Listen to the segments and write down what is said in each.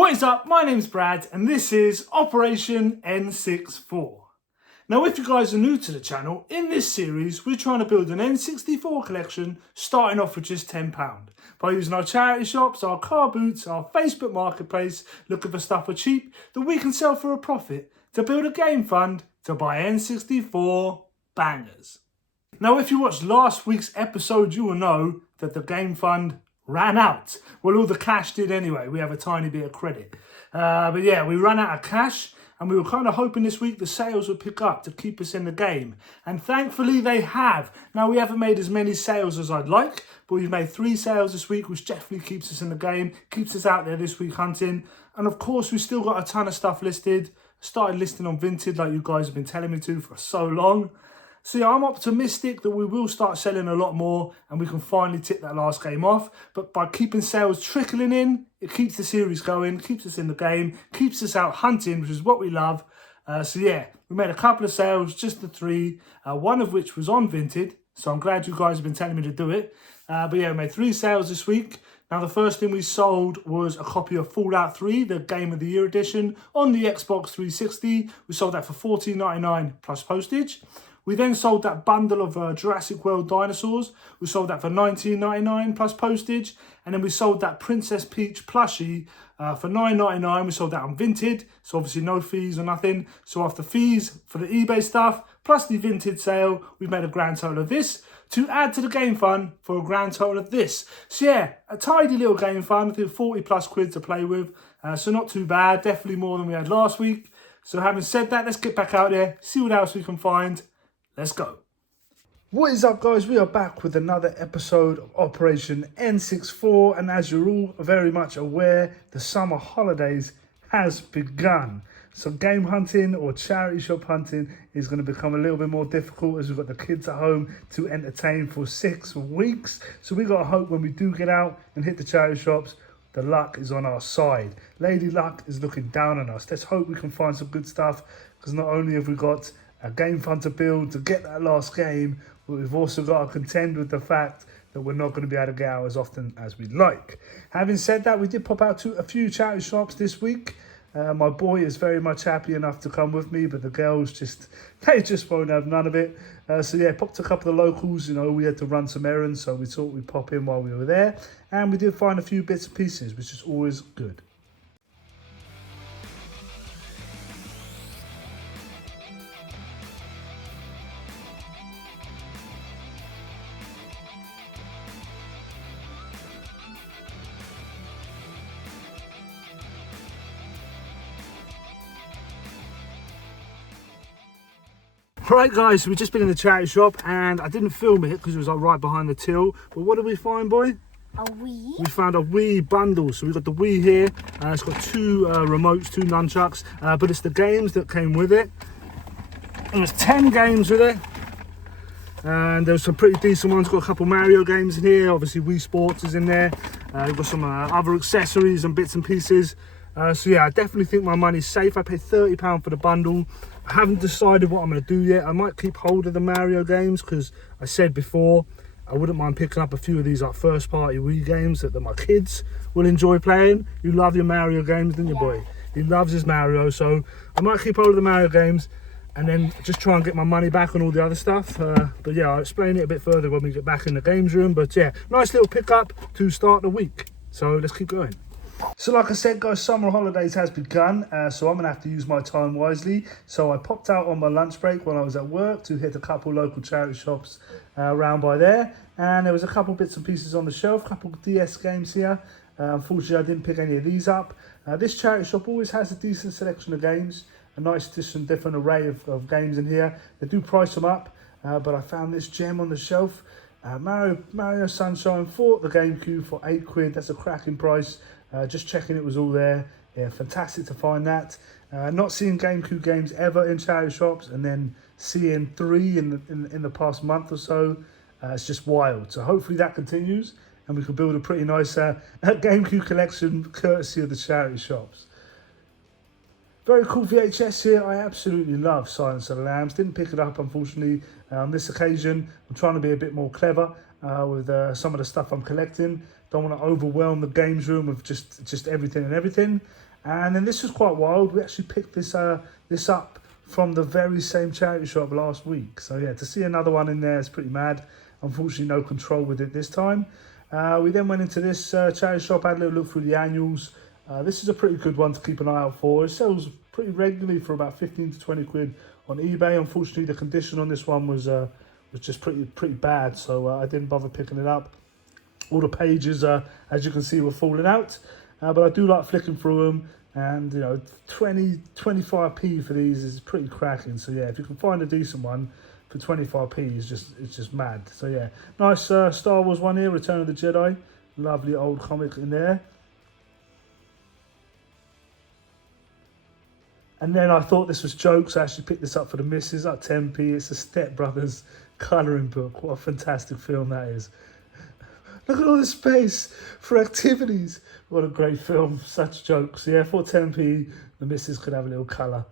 What is up? My name's Brad and this is Operation N64. Now if you guys are new to the channel, in this series we're trying to build an N64 collection starting off with just £10 by using our charity shops, our car boots, our Facebook marketplace, looking for stuff for cheap that we can sell for a profit to build a game fund to buy N64 bangers. Now if you watched last week's episode you will know that the game fund ran out. Well, all the cash did anyway. We have a tiny bit of credit. But yeah, we ran out of cash and we were kind of hoping this week the sales would pick up to keep us in the game. And thankfully they have. Now, we haven't made as many sales as I'd like, but we've made 3 sales this week, which definitely keeps us in the game, keeps us out there this week hunting. And of course, we've still got a ton of stuff listed. Started listing on Vinted like you guys have been telling me to for so long. So yeah, I'm optimistic that we will start selling a lot more and we can finally tick that last game off. But by keeping sales trickling in, it keeps the series going, keeps us in the game, keeps us out hunting, which is what we love. So yeah, we made a couple of sales, just the 3, one of which was on Vinted. So I'm glad you guys have been telling me to do it. But yeah, we made 3 sales this week. Now, the first thing we sold was a copy of Fallout 3, the Game of the Year edition, on the Xbox 360. We sold that for $14.99 plus postage. We then sold that bundle of Jurassic World dinosaurs. We sold that for $19.99 plus postage. And then we sold that Princess Peach plushie for $9.99. We sold that on Vinted, so obviously no fees or nothing. So after fees for the eBay stuff, plus the Vinted sale, we've made a grand total of this to add to the game fund for a grand total of this. So yeah, a tidy little game fund, I think 40 plus quid to play with. So not too bad, definitely more than we had last week. So having said that, let's get back out there, see what else we can find. Let's go. What is up, guys? We are back with another episode of Operation N64, and as you're all very much aware, the summer holidays has begun. So game hunting or charity shop hunting is going to become a little bit more difficult as we've got the kids at home to entertain for 6 weeks. So we got to hope when we do get out and hit the charity shops, the luck is on our side. Lady Luck is looking down on us. Let's hope we can find some good stuff, because not only have we got a game fund to build to get that last game, but we've also got to contend with the fact that we're not going to be able to get out as often as we'd like. Having said that, we did pop out to a few charity shops this week. My boy is very much happy enough to come with me, but the girls they just won't have none of it. So yeah, popped a couple of locals. You know, we had to run some errands, so we thought we'd pop in while we were there. And we did find a few bits and pieces, which is always good. Right guys, we've just been in the charity shop and I didn't film it because it was like right behind the till. But what did we find, boy? A Wii? We found a Wii bundle. So we've got the Wii here. It's got 2 remotes, 2 nunchucks, but it's the games that came with it. There was 10 games with it. And there was some pretty decent ones. Got a couple Mario games in here. Obviously Wii Sports is in there. We've got some other accessories and bits and pieces. So yeah, I definitely think my money's safe. I paid £30 for the bundle. I haven't decided what I'm going to do yet. I might keep hold of the Mario games because I said before I wouldn't mind picking up a few of these like first party Wii games that my kids will enjoy playing. You love your Mario games, didn't you, boy? He loves his Mario, so I might keep hold of the Mario games and then just try and get my money back on all the other stuff. But yeah, I'll explain it a bit further when we get back in the games room. But yeah, nice little pickup to start the week. So let's keep going. So like I said, guys, summer holidays has begun, so I'm going to have to use my time wisely. So I popped out on my lunch break when I was at work to hit a couple local charity shops around by there. And there was a couple bits and pieces on the shelf, a couple of DS games here. Unfortunately, I didn't pick any of these up. This charity shop always has a decent selection of games, a nice different array of games in here. They do price them up, but I found this gem on the shelf. Mario Sunshine for the GameCube for £8. That's a cracking price. Just checking it was all there. Yeah, fantastic to find that. Not seeing GameCube games ever in charity shops, and then seeing 3 in the past month or so. It's just wild. So hopefully that continues and we can build a pretty nice GameCube collection courtesy of the charity shops. Very cool VHS here. I absolutely love Silence of the Lambs. Didn't pick it up, unfortunately, on this occasion. I'm trying to be a bit more clever with some of the stuff I'm collecting. Don't want to overwhelm the games room with just everything and everything. And then this was quite wild. We actually picked this up from the very same charity shop last week. So yeah, to see another one in there is pretty mad. Unfortunately, no control with it this time. We then went into this charity shop, had a little look through the annuals. This is a pretty good one to keep an eye out for. It sells pretty regularly for about 15 to 20 quid on eBay. Unfortunately, the condition on this one was just pretty bad, so I didn't bother picking it up. All the pages, as you can see, were falling out, but I do like flicking through them. And 25p for these is pretty cracking. So yeah, if you can find a decent one for 25p, it's just mad. So yeah, nice Star Wars one here, Return of the Jedi. Lovely old comic in there. And then I thought this was jokes. I actually picked this up for the missus at 10p. It's a Step Brothers colouring book. What a fantastic film that is. Look at all the space for activities. What a great film. Such jokes. Yeah, for 10p, the missus could have a little colour.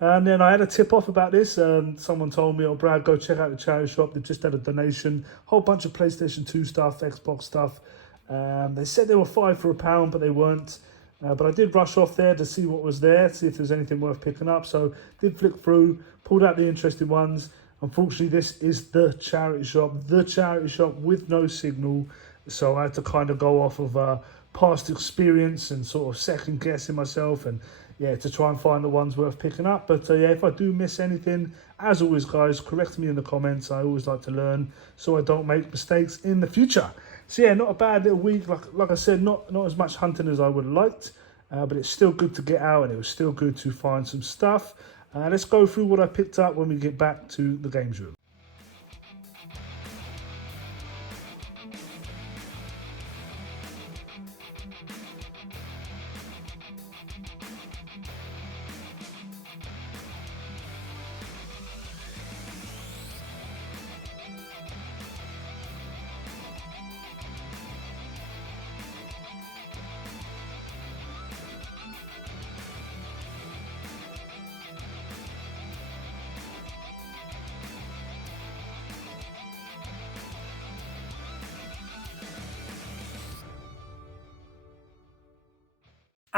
And then I had a tip off about this. Someone told me, oh, Brad, go check out the charity shop. They just had a donation. Whole bunch of PlayStation 2 stuff, Xbox stuff. They said they were £5 for £1, but they weren't. But I did rush off there to see what was there, see if there's anything worth picking up. So did flick through, pulled out the interesting ones. Unfortunately, this is the charity shop with no signal. So I had to kind of go off of past experience and sort of second guessing myself, and yeah, to try and find the ones worth picking up. But yeah, if I do miss anything, as always, guys, correct me in the comments. I always like to learn so I don't make mistakes in the future. So yeah, not a bad little week. Like I said, not as much hunting as I would have liked, but it's still good to get out, and it was still good to find some stuff. Let's go through what I picked up when we get back to the games room.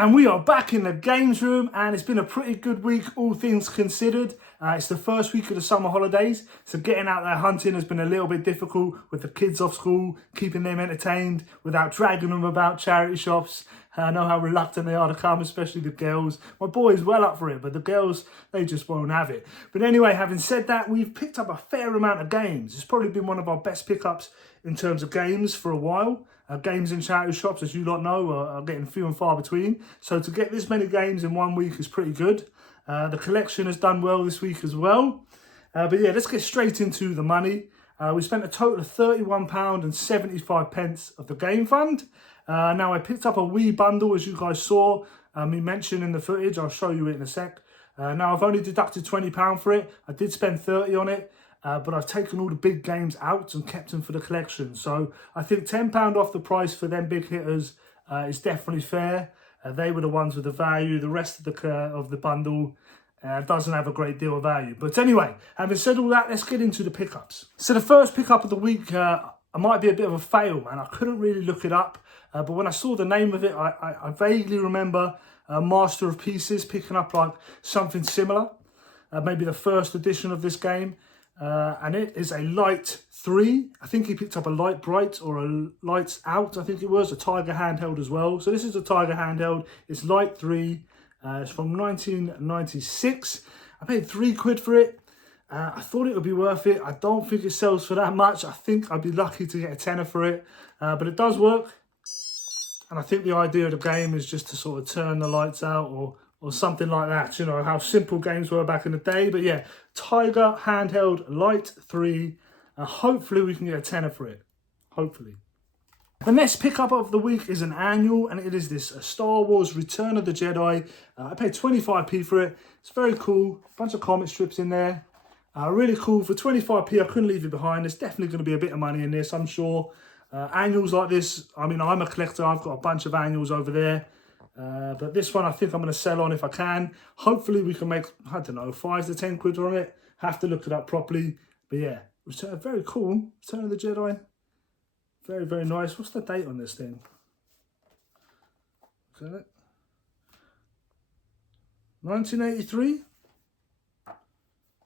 And we are back in the games room, and it's been a pretty good week, all things considered. It's the first week of the summer holidays, so getting out there hunting has been a little bit difficult with the kids off school, keeping them entertained without dragging them about charity shops. I know how reluctant they are to come, especially the girls. My boy's well up for it, but the girls, they just won't have it. But anyway, having said that, we've picked up a fair amount of games. It's probably been one of our best pickups in terms of games for a while. Games in charity shops, as you lot know, are getting few and far between. So to get this many games in 1 week is pretty good. The collection has done well this week as well. But yeah, let's get straight into the money. We spent a total of £31.75 of the game fund. Now I picked up a Wii bundle, as you guys saw me mention in the footage. I'll show you it in a sec. Now I've only deducted £20 for it. I did spend £30 on it. But I've taken all the big games out and kept them for the collection. So I think £10 off the price for them big hitters is definitely fair. They were the ones with the value. The rest of the bundle doesn't have a great deal of value. But anyway, having said all that, let's get into the pickups. So the first pickup of the week, I might be a bit of a fail, man. I couldn't really look it up. But when I saw the name of it, I vaguely remember Master of Pieces picking up like something similar. Maybe the first edition of this game. And it is a Light 3. I think he picked up a Light Bright or a Lights Out, I think it was, a Tiger handheld as well. So this is a Tiger handheld. It's Light 3. It's from 1996. I paid £3 for it. I thought it would be worth it. I don't think it sells for that much. I think I'd be lucky to get a tenner for it. But it does work. And I think the idea of the game is just to sort of turn the lights out or something like that, you know, how simple games were back in the day. But yeah, Tiger handheld Light 3. Hopefully we can get a tenner for it. Hopefully. The next pickup of the week is an annual, and it is this Star Wars Return of the Jedi. I paid 25p for it. It's very cool. A bunch of comic strips in there. Really cool. For 25p, I couldn't leave it behind. There's definitely going to be a bit of money in this, I'm sure. Annuals like this, I mean, I'm a collector. I've got a bunch of annuals over there. But this one I think I'm going to sell on if I can. Hopefully we can make, I don't know, 5 to 10 quid on it. Have to look it up properly. But yeah, very cool. Return of the Jedi. Very, very nice. What's the date on this thing? Got it? 1983?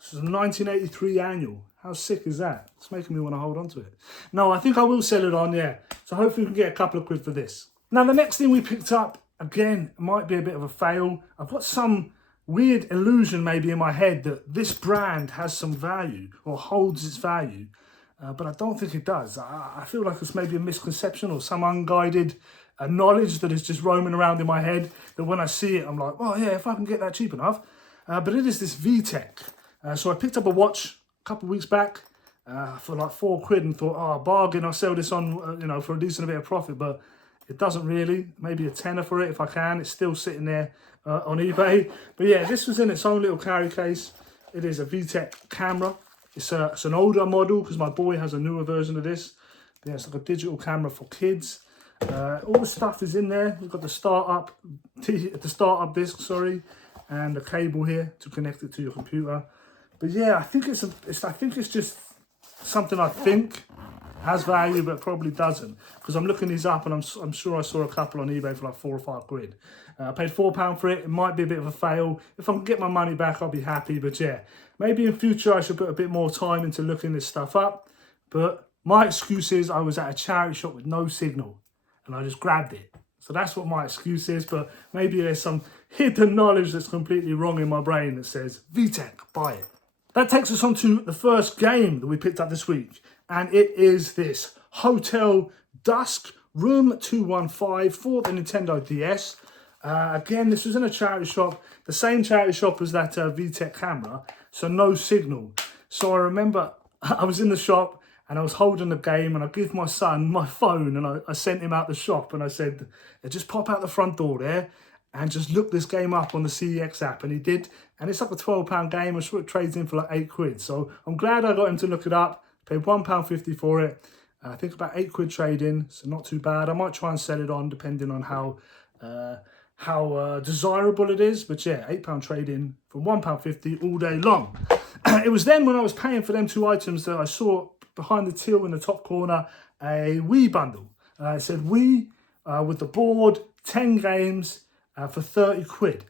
This is a 1983 annual. How sick is that? It's making me want to hold on to it. No, I think I will sell it on, yeah. So hopefully we can get a couple of quid for this. Now, the next thing we picked up, again, might be a bit of a fail. I've got some weird illusion maybe in my head that this brand has some value or holds its value, but I don't think it does. I feel like it's maybe a misconception or some unguided knowledge that is just roaming around in my head, that when I see it, I'm like, oh yeah, if I can get that cheap enough. But it is this VTEC. So I picked up a watch a couple of weeks back for like £4 and thought, oh, bargain, I'll sell this on, you know, for a decent bit of profit, but it doesn't really. Maybe a tenner for it if I can. It's still sitting there on eBay. But yeah, this was in its own little carry case. It is a VTEC camera. It's an older model because my boy has a newer version of this. Yeah, it's like a digital camera for kids. All the stuff is in there. You've got the startup disc, sorry, and the cable here to connect it to your computer. But yeah, I think it's just something I think has value, but probably doesn't, because I'm looking these up and I'm sure I saw a couple on eBay for like £4 or £5. I paid £4 for it. It might be a bit of a fail. If I can get my money back, I'll be happy. But yeah, maybe in future I should put a bit more time into looking this stuff up. But my excuse is I was at a charity shop with no signal and I just grabbed it. So that's what my excuse is. But maybe there's some hidden knowledge that's completely wrong in my brain that says, VTEC, buy it. That takes us on to the first game that we picked up this week. And it is this Hotel Dusk Room 215 for the Nintendo DS. Again, this was in a charity shop, the same charity shop as that VTEC camera, so no signal. So I remember I was in the shop and I was holding the game and I give my son my phone and I sent him out the shop and I said, just pop out the front door there and just look this game up on the CEX app. And he did, and it's like a £12 game. I'm sure it trades in for like £8. So I'm glad I got him to look it up. Paid £1.50 for it. I think about £8 trade-in, so not too bad. I might try and sell it on depending on how desirable it is. But yeah, £8 trade-in for £1.50 all day long. It was then when I was paying for them two items that I saw behind the till in the top corner a Wii bundle. It said Wii with the board, 10 games for £30.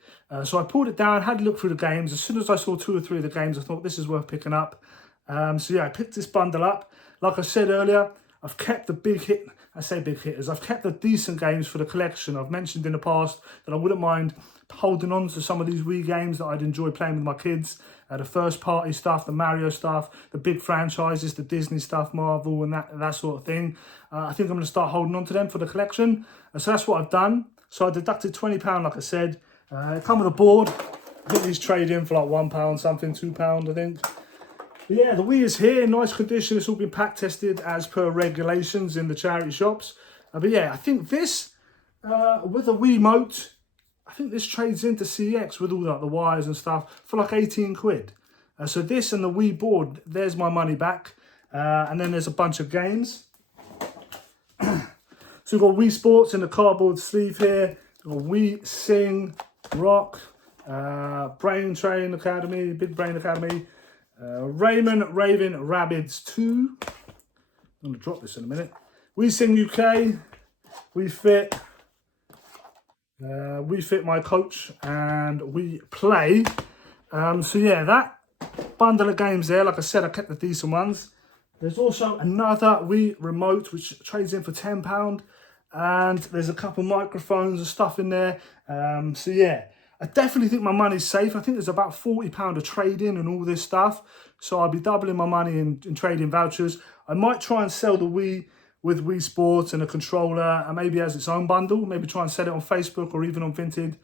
So I pulled it down, had a look through the games. As soon as I saw 2 or 3 of the games, I thought this is worth picking up. So yeah, I picked this bundle up. Like I said earlier, I've kept the big hit. I say big hitters. I've kept the decent games for the collection. I've mentioned in the past that I wouldn't mind holding on to some of these Wii games that I'd enjoy playing with my kids. The first party stuff, the Mario stuff, the big franchises, the Disney stuff, Marvel and that sort of thing. I think I'm going to start holding on to them for the collection. So that's what I've done. So I deducted £20, like I said. Come with a board. I think these trade in for like £1 something, £2, I think. But yeah, the Wii is here in nice condition. It's all been pack tested as per regulations in the charity shops. But yeah, I think this, with a Wiimote, I think this trades into CX with all like the wires and stuff for like £18. So this and the Wii board, there's my money back. And then there's a bunch of games. So we've got Wii Sports in the cardboard sleeve here. We've got Wii Sing, Rock, Brain Train Academy, Big Brain Academy. Raymond Raven Rabbids 2. I'm going to drop this in a minute. We Sing UK. We Fit. We Fit My Coach. And We Play. So yeah, that bundle of games there. Like I said, I kept the decent ones. There's also another Wii Remote which trades in for £10. And there's a couple microphones and stuff in there. So yeah. I definitely think my money's safe. I think there's about £40 of trade-in and all this stuff. So I'll be doubling my money in trade-in vouchers. I might try and sell the Wii with Wii Sports and a controller and maybe as its own bundle. Maybe try and sell it on Facebook or even on Vinted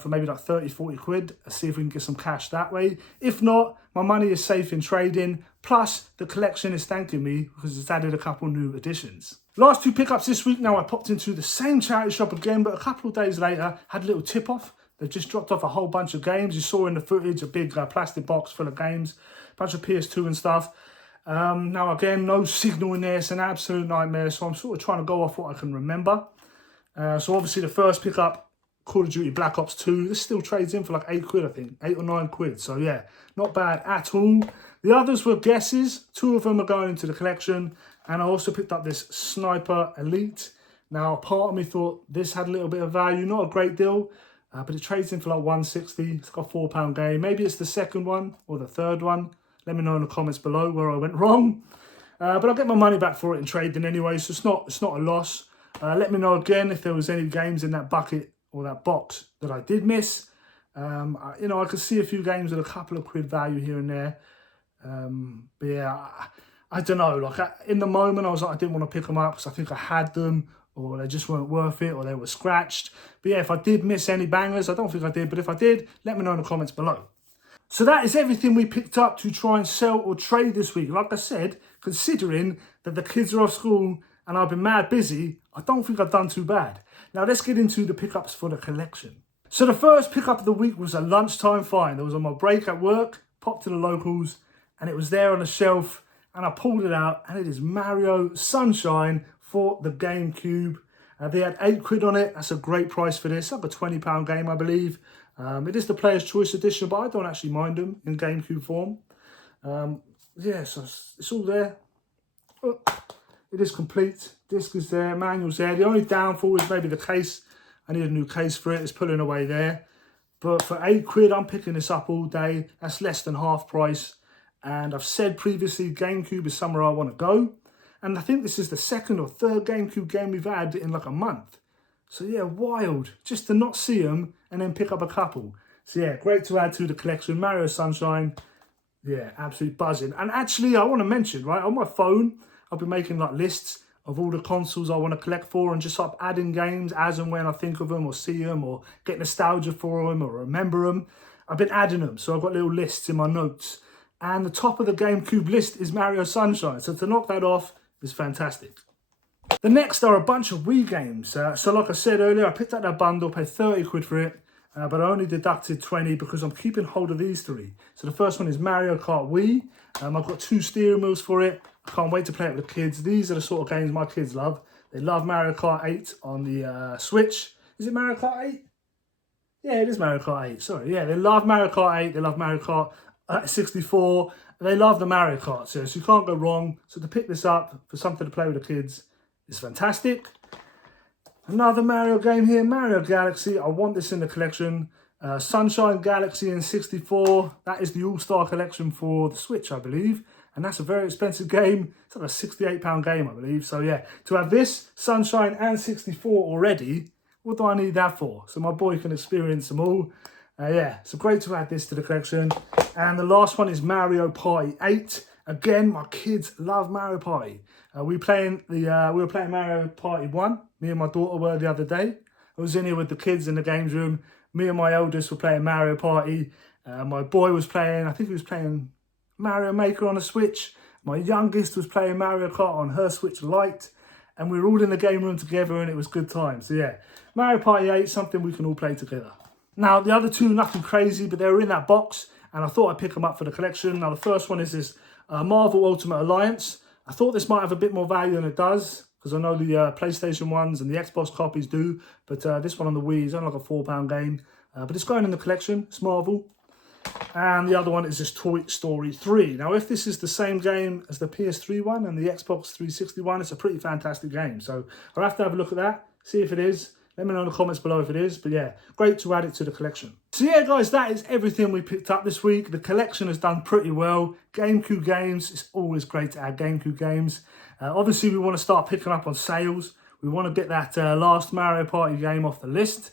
for maybe like 30, 40 quid. See if we can get some cash that way. If not, my money is safe in trade-in. Plus, the collection is thanking me because it's added a couple new additions. Last 2 pickups this week. Now I popped into the same charity shop again, but a couple of days later, had a little tip-off. They've just dropped off a whole bunch of games. You saw in the footage a big plastic box full of games, a bunch of PS2 and stuff. Now again, no signal in there. It's an absolute nightmare. So I'm sort of trying to go off what I can remember. So obviously the first pickup, Call of Duty Black Ops 2. This still trades in for like £8, I think. £8 or £9. So yeah, not bad at all. The others were guesses. 2 of them are going into the collection. And I also picked up this Sniper Elite. Now, part of me thought this had a little bit of value. Not a great deal. but it trades in for like 160. It's like a £4 game. Maybe it's the second one or the third one. Let me know in the comments below where I went wrong. But I'll get my money back for it in trading anyway, so it's not a loss. Let me know again if there was any games in that bucket or that box that I did miss. You know, I could see a few games with a couple of quid value here and there. But yeah, I don't know. Like in the moment, I was like, I didn't want to pick them up because I think I had them, or they just weren't worth it, or they were scratched. But yeah, if I did miss any bangers, I don't think I did. But if I did, let me know in the comments below. So that is everything we picked up to try and sell or trade this week. Like I said, considering that the kids are off school and I've been mad busy, I don't think I've done too bad. Now let's get into the pickups for the collection. So the first pickup of the week was a lunchtime find. It was on my break at work, popped to the locals, and it was there on the shelf, and I pulled it out, and it is Mario Sunshine for the GameCube. They had £8 on it. That's a great price for this. Like a £20 game, I believe. It is the Player's Choice Edition, but I don't actually mind them in GameCube form. Yeah, so it's all there. Oh, it is complete. Disc is there, manual's there. The only downfall is maybe the case. I need a new case for it. It's pulling away there. But for £8, I'm picking this up all day. That's less than half price. And I've said previously, GameCube is somewhere I want to go. And I think this is the second or third GameCube game we've had in like a month. So yeah, wild. Just to not see them and then pick up a couple. So yeah, great to add to the collection. Mario Sunshine. Yeah, absolutely buzzing. And actually, I want to mention, right, on my phone, I've been making like lists of all the consoles I want to collect for and just like adding games as and when I think of them or see them or get nostalgia for them or remember them. I've been adding them. So I've got little lists in my notes. And the top of the GameCube list is Mario Sunshine. So to knock that off is fantastic. The next are a bunch of Wii games. So like I said earlier, I picked up that bundle, paid £30 for it, but I only deducted 20 because I'm keeping hold of these three. So the first one is Mario Kart Wii. I've got 2 steering wheels for it. I can't wait to play it with the kids. These are the sort of games my kids love. They love Mario Kart 8 on the Switch. Is it Mario Kart 8? Yeah, it is Mario Kart 8. Sorry, yeah, they love Mario Kart 8. They love Mario Kart 64. They love the Mario Kart series, so you can't go wrong. So to pick this up for something to play with the kids is fantastic. Another Mario game here, Mario Galaxy. I want this in the collection. Sunshine Galaxy N64. That is the All-Star collection for the Switch, I believe. And that's a very expensive game. It's like a £68 game, I believe. So yeah, to have this, Sunshine and 64 already, what do I need that for? So my boy can experience them all. Yeah, so great to add this to the collection. And the last one is Mario Party 8. Again, my kids love Mario Party. We were playing Mario Party 1. Me and my daughter were the other day. I was in here with the kids in the games room. Me and my eldest were playing Mario Party. My boy was playing, I think he was playing Mario Maker on a Switch. My youngest was playing Mario Kart on her Switch Lite. And we were all in the game room together and it was good times. So yeah, Mario Party 8, something we can all play together. Now, the other two, nothing crazy, but they were in that box, and I thought I'd pick them up for the collection. Now, the first one is this Marvel Ultimate Alliance. I thought this might have a bit more value than it does, because I know the PlayStation ones and the Xbox copies do, but this one on the Wii is only like a £4 game. But it's going in the collection, it's Marvel. And the other one is this Toy Story 3. Now, if this is the same game as the PS3 one and the Xbox 360 one, it's a pretty fantastic game. So I'll have to have a look at that, see if it is. Let me know in the comments below if it is. But yeah, great to add it to the collection. So yeah, guys, that is everything we picked up this week. The collection has done pretty well. GameCube games, it's always great to add GameCube games. Obviously, we want to start picking up on sales. We want to get that last Mario Party game off the list.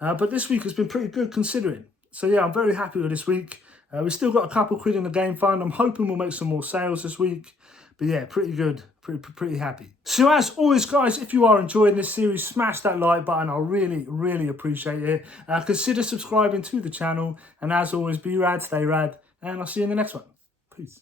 But this week has been pretty good considering. So yeah, I'm very happy with this week. We've still got a couple quid in the game fund. I'm hoping we'll make some more sales this week. But yeah, pretty good, pretty happy. So as always, guys, if you are enjoying this series, smash that like button. I really appreciate it. Consider subscribing to the channel. And as always, be rad, stay rad. And I'll see you in the next one. Peace.